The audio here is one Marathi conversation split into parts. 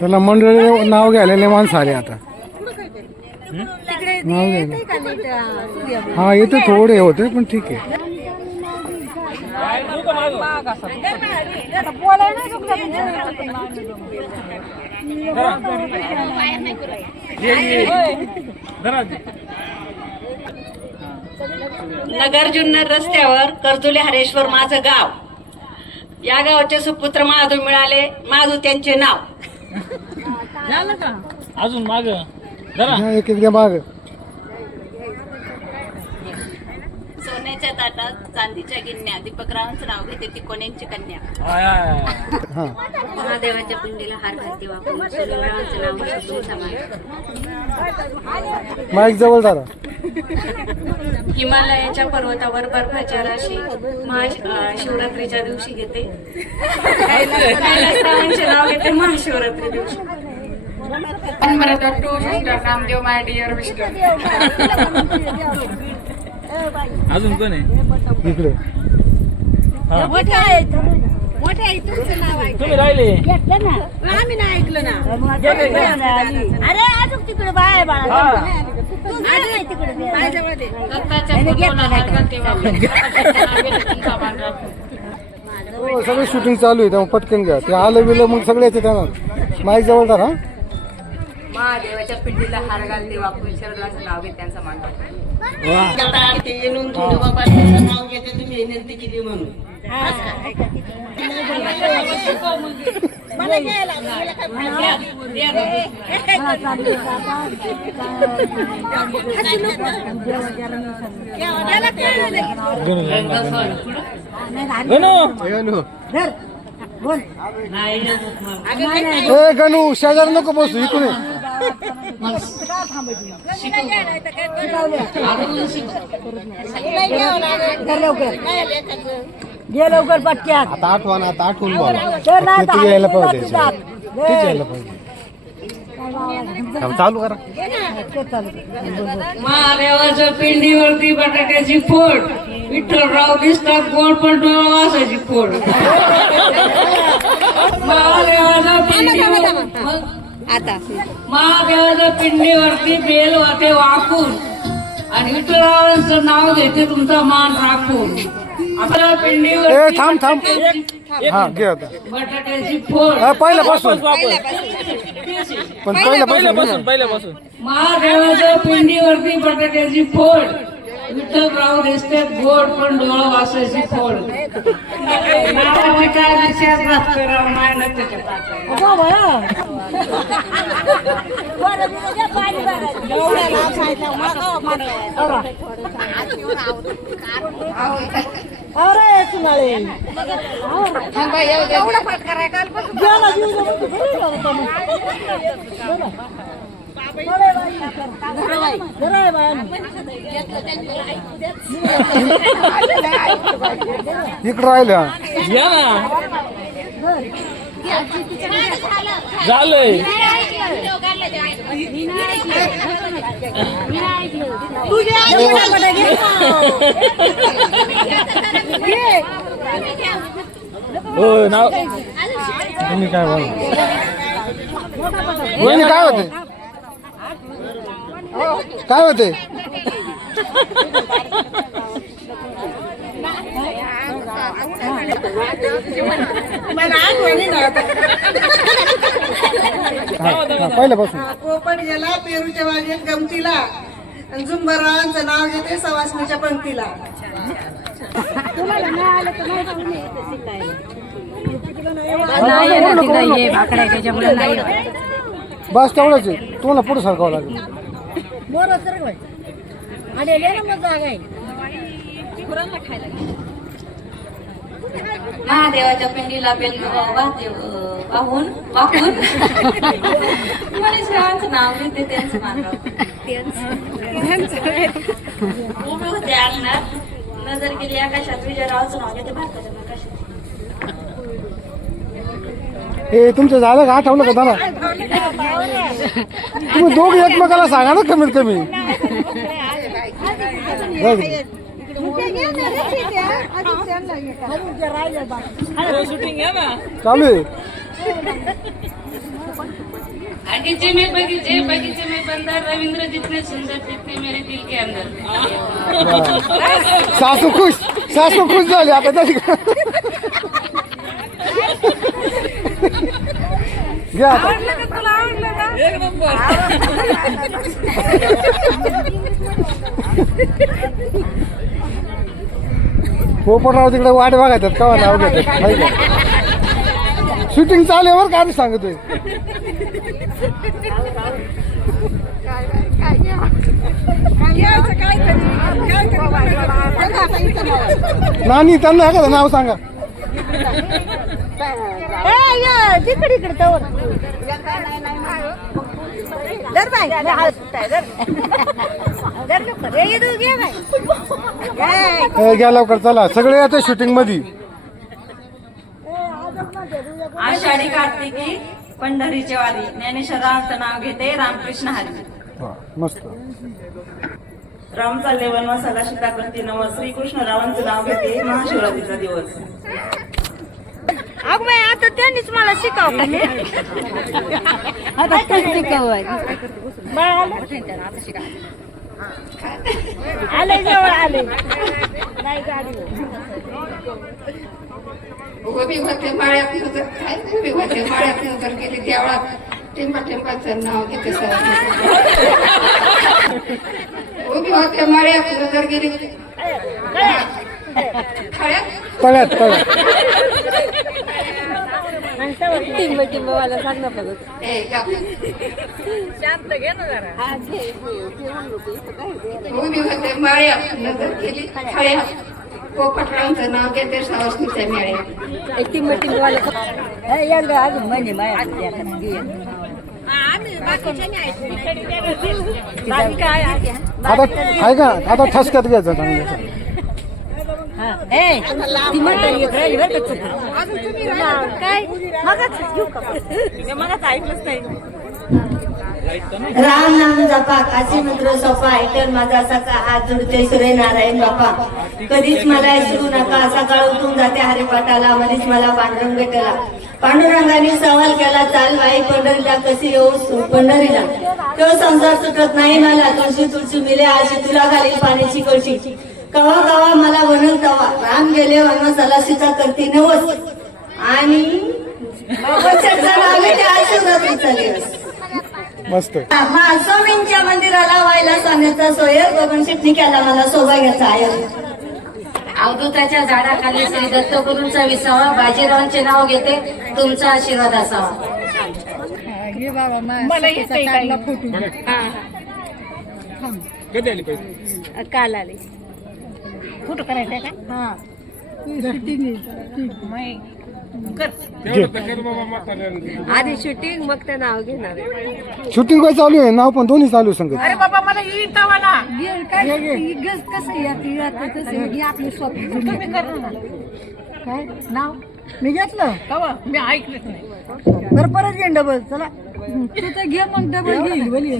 चला मंडळी नाव घ्यायला माणसं आले आता नाव घ्यायला. हा येते थोडे होते पण ठीक आहे. नगर जुन्नर रस्त्यावर कर्जुले हरेश्वर माझं गाव. या गावाचे सुपुत्र महादू मिळाले, महादू त्यांचे नाव. अजून माग एक एक माग. सोन्याच्या ताटात चांदीच्या गिन्या, दीपकरावांचं नाव घेते ती कोण्यांची कन्या. महादेवाच्या पिंडीला हार घालते वापरून, सोनेरावांचं नाव घेते तुमचा मान. माईक जवळ धरा. हिमालयाच्या पर्वतावर बर्फाच्या राशी महाशिवरात्रीच्या दिवशी घेते. कैलासरावांचे नाव घेते महाशिवरात्री दिवशी. Ramdev my dear Vishnu. अजून कोण आहे इकडे. तुम्ही राहिले आम्ही नाही ऐकलं ना. अरे अजून तिकडे बाय बाळा सगळे शूटिंग चालू आहे त्यामुळे पटकन घ्या. ते आलं बिलं मग सगळे येते त्यांना. माईक जवळ धरा. महादेवाच्या पिंडीला हार घालते वापरून, शरणाचं नाव घेते त्यांचा मान. नाव घेते तुम्ही विनंती केली म्हणून. गणू शेजार नको बसू इकडे. घे लवकर पटक्यात. आता आठवण बोला. तर यायला पाहिजे. यायला पाहिजे. चालू करा. महादेवाच्या पिंडीवरती बटाट्याची फोड, विठ्ठलराव दिसतात गोड पण डोळा वासाची फोड. महादेवाच्या पिंडीवरती बेल वाटे वाकून आणि विठ्ठलरावांचं नाव घेते तुमचा मान राखून. आपल्या पिंडीवर थांब हा घे आता. बटाट्याची फोड पहिल्यापासून पण पहिल्यापासून महादेवाच्या पिंडीवरती बटाट्याची फोड, विठ्ठलराव दिसतात गोड पण डोळा वासाची फोड. नावाची काय विचार राम मायनं त्याच्या अरे सुनाळे इकडं राहिल्या. या ना झालंय. हो नाव तुम्ही काय बोला. काय होते काय होते. पहिल्यापासून कोपण गेला पेरूच्या वाजेत गमतीला, झुंबरावांचं नाव घेते सवासणीच्या पंक्तीला. बस तेवढंच आहे. तुम्हाला पुढे सरकावं लागेल. महादेवाच्या पिंडीला बेल वाहून मनीषरावांचं नाव घेते त्यांचं मान उभे होते आणणार. नजर गेली आकाशात, विजयरावांचं नाव घेते भारताच्या नकाशात. हे तुमचं झालं का आठवलं का दादा. तुम्ही दोघे एकमेकाला सांगा ना कमीत कमी. शूटिंग घ्या ना. चालू आहे. बगीचे में बंदर रविंद्र जितने सुंदर जितने मेरे दिल के अंदर. सासू खुश झाली आता तशी. घ्या आता. एक नंबर. पोपटराव तिकडे वाट बघायच्यात कवा नाव घेतात माहिती का? शूटिंग चालू आहे बरं का, आम्ही सांगतोय. नानी त्यांना आहे का नाव सांगा. तिकडे तर दर बाय घ्या लवकर चला, सगळे येते शूटिंग मध्ये. आषाढी कार्तिकी पंढरीचे वारी ज्ञानेश्वरांचं नाव घेते रामकृष्ण हरी. वा, मस्त. राम चालले वनवासाला सीता करते नवस श्रीकृष्ण रावांचं नाव घेते महाशिवरात्रीचा दिवस. अग बाई आता त्यांनीच मला शिकवलं. आता शिकव आले जवळ आले नाही गाडी. उभी होते माळ्यात नजर काय उभी होते माळ्यात नजर गेली देवळात टेंबाचं नाव घेते उभी होते माळ्यात नजर गेली तळ्यात मला सांग ना बघ. शांत घे ना जरा. उभी होते माळ्यात नजर गेली खळ्यात पोपटरावांचं नाव घेते सवासणीच्या मेळ्यात. अजून म्हणजे माझ्या आता आहे का, आता ठसक्यात घ्यायचं चांगलं. काय ऐकलंच नाही. राम नाम जपा काशी मंत्र सोपा ऐकल माझा सका हात जोडते सूर्य नारायण बापा. कधीच मला विसरू नका, सकाळ उठून जाते हरिपाठाला मधीच मला पांडुरंग भेटला. पांडुरंगाने सवाल केला चाल बाई पंढरीला कशी येऊ पंढरीला. तो संसार सुटत नाही मला, तुळशी मिले आशी तुला घालील पाण्याची कळशी. कवा कवा मला बनल तवा, राम गेले वनवासाला सीता करते नवस. आणि आशीर्वादाचा दिवस. मस्त. स्वामींच्या मंदिराला व्हायला सांगण्याचा सोयर बघून शिटणी केला मला सौभाग्याचा आयर. अवधूताच्या झाडाखाली श्री दत्तगुरूंचा विसावा बाजीरावांचे नाव घेते तुमचा आशीर्वाद असावा. कधी आली पाहिजे. काल आले फोटो करायचा का. हा आधी शूटिंग मग ते नाव घेणार. शूटिंग काय चालू आहे, नाव पण दोन्ही चालू सांगत. अरे बाबा मला येईल तवा ना. कसं आपली शॉपिंग तुम्ही करणार काय नाव मी घेतलं तवा मी ऐकलंच नाही. बरं परत घेईन डबल. चला तू तर घे मग डबल घेईल बोलिये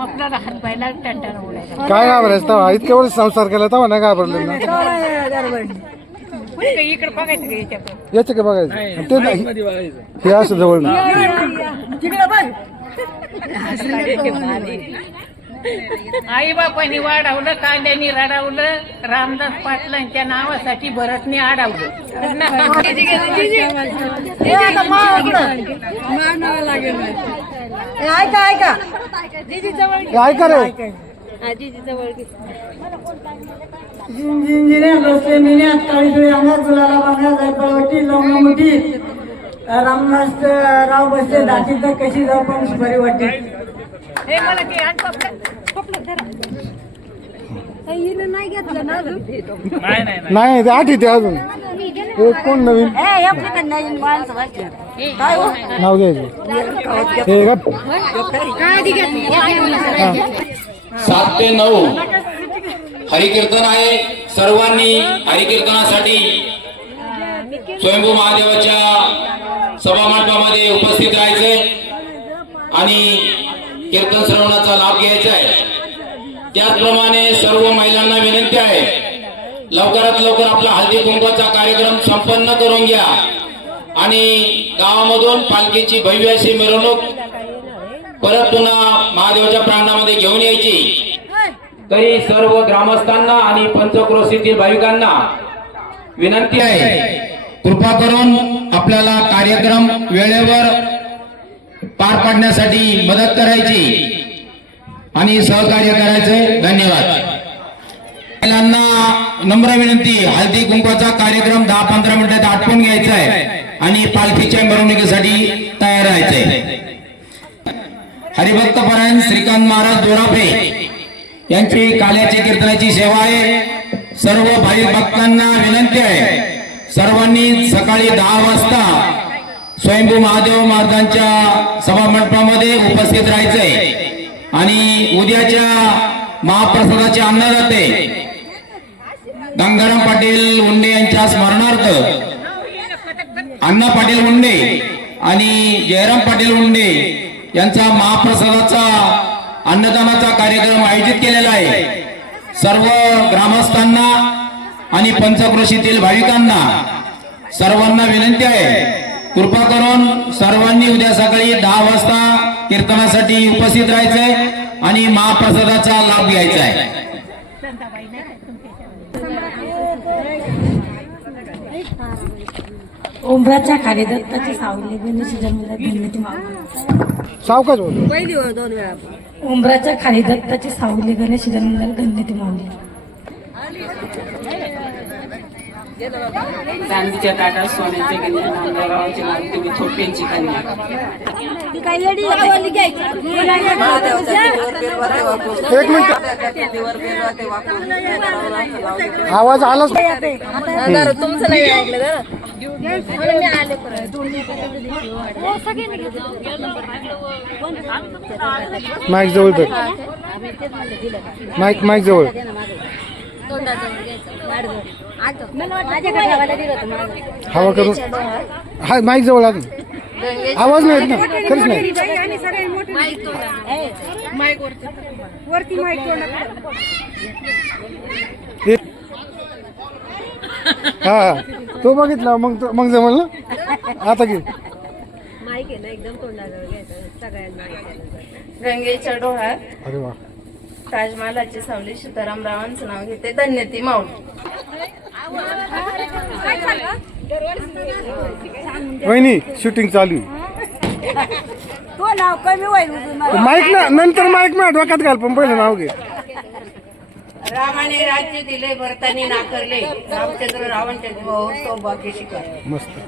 आपल्याला हात पाहिला टंटाला उडायचा. काय घाबरायचं तेव्हा, इतक्या वेळेस संसार केला तेव्हा नाही घाबरले ना. इकडे बघायचं का याच्याकडे. याचं काय बघायचं ते नाही. मध्ये बघायचं. हे असं जवळ ना. तिकडे बघ आई बापांनी वाढवलं, कांद्यानी रडावलं, रामदास पाटलांच्या नावासाठी भरतने अडवलं. ऐका ऐका ऐका रे. रामदासराव बसले दाटी तर कशी जाऊ पण बरी वाटते. हे मला ते आण पपलं. नाही घेतलं ना नाही ते आठी ते अजून. हे कोण नवीन नाव घ्यायचं. हे का 7 ते 9 हरिकीर्तन आहे. सर्वांनी हरिकीर्तनासाठी स्वयंभू महादेवाच्या सभामंडपामध्ये उपस्थित राहायचंय आणि कीर्तन श्रवणाचा लाभ घ्यायचा आहे. त्याचप्रमाणे सर्व महिलांना विनंती आहे लवकरात लवकर आपला हळदी कुंकवाचा कार्यक्रम संपन्न करून घ्या आणि गावामधून पालखीची भव्य अशी मिरवणूक परत पुन्हा महादेवाच्या प्रांगणामध्ये घेऊन यायची. तरी सर्व ग्रामस्थांना आणि पंचक्रोशीतील भाविकांना विनंती आहे, कृपा करून आपल्याला कार्यक्रम वेळेवर पार पाडण्यासाठी मदत करायची आणि सहकार्य करायचे. धन्यवाद. महिलांना नम्र विनंती, हळदी कुंकवाचा कार्यक्रम 10-15 मिनिटात आटपून घ्यायचा आहे आणि पालखीच्या मिरवणुकीसाठी तयार राहायचंय. हरिभक्तपरायण श्रीकांत महाराज दोराफे यांची काल्याची कीर्तनाची सेवा आहे. सर्व भाविक भक्तांना विनंती आहे, सर्वांनी सकाळी 10 वाजता स्वयंभू महादेव महाराजांच्या सभामंडपामध्ये उपस्थित राहायचंय आणि उद्याच्या महाप्रसादाचे अन्नदाते गंगाराम पाटील उंडे यांच्या स्मरणार्थ अण्णा पाटील उंडे आणि जयराम पाटील उंडे यांचा महाप्रसादाचा अन्नदानाचा कार्यक्रम आयोजित केलेला आहे. सर्व ग्रामस्थांना आणि पंचक्रोशीतील भाविकांना सर्वांना विनंती आहे, कृपा करून सर्वांनी उद्या सकाळी 10 वाजता कीर्तनासाठी उपस्थित राहायचंय आणि महाप्रसादाचा लाभ घ्यायचा आहे. उंबराच्या खाली दत्ताची सावली गणेश जन्मला धन्यती मागून. सावकाश बोल. पहिली वेळ 2 वेळा. उंबराच्या खाली दत्ताची सावली गणेश जन्मला धन्यती मागून. चांदीच्या ताटात सोन्याचे गिन्या, नांदगावची मारुती मी थोडक्यांची कन्या. एक मिनिट, आवाज आलाच तुमचं नाही ऐकलं माईक जवळ तर, माईक जवळ. हवा करून हा माईक जवळ आधी आवाज नाही येत ना, खरंच नाही. हा तो बघितला मग जमल ना. आता घे गंगेच्या डोहात अरे वा. ताजमहालाची सावली सीताराम रावांचं नाव घेते धन्यती माऊली. वहिनी शूटिंग चालू आहे. तो नाव कमी होईल. माईक ना नंतर माईक ना डोक्यात घाल, पण पहिलं नाव घे. रामाने राज्य दिले, भरताने नाकारले, रामचंद्र रावणच्या जीवावर सौभाग्य शिकार. मस्त.